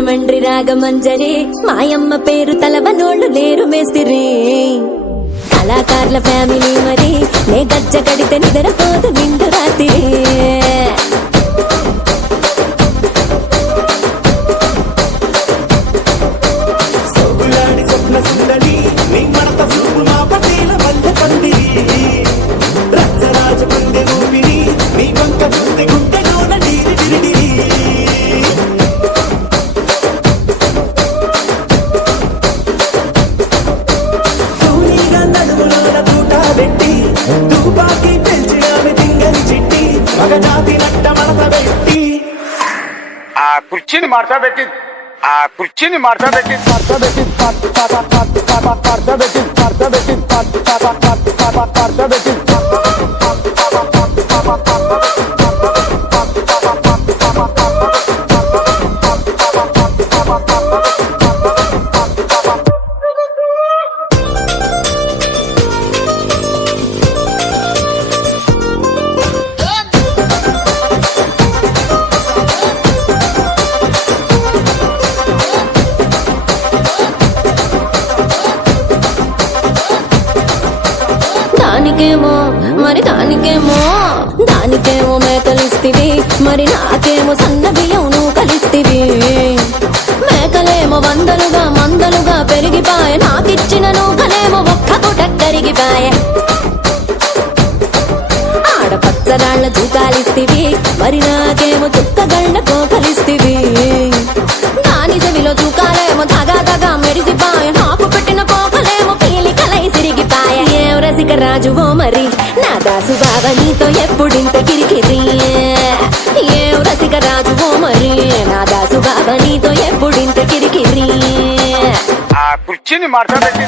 రాజమండ్రి రాగమంజరి మాయమ్మ పేరు తలవనోళ్ళు లేరు మేస్తిరి కళాకారుల ఫ్యామిలీ మరి నే గజ్జ కడితే నిద్రపోదు నిండు రాత్రి కుర్చీని మార్చబెట్టి దానికేమో మేకలిస్తివి మరి నాకేమో సన్న బియ్యం నువ్వు కలిస్తివి మేకలేమో మందలుగా పెరిగిపాయ నాకిచ్చిన నూకలేమో ఒక్క పూట కరిగిపాయ ఆడపచ్చరాళ్ల తూకాలిస్తివి మరి నాకేమో చుక్కగళ్ళ కోకలిస్తివి దాని చెవిలో తూకాలేమో తగా మెరిసిపాయ నాకు పెట్టిన కోకలేమో పీలికలై సిరిగిపాయ ఏం రసిక రాజువో మరి నా దాసు బావ నీతో ఎప్పుడింత కిరికిరి ఏం రసిక రాజువో మరి నా దాసు బావ నీతో ఎప్పుడింత కిరికిరి కుర్చీని మార్చబెట్టి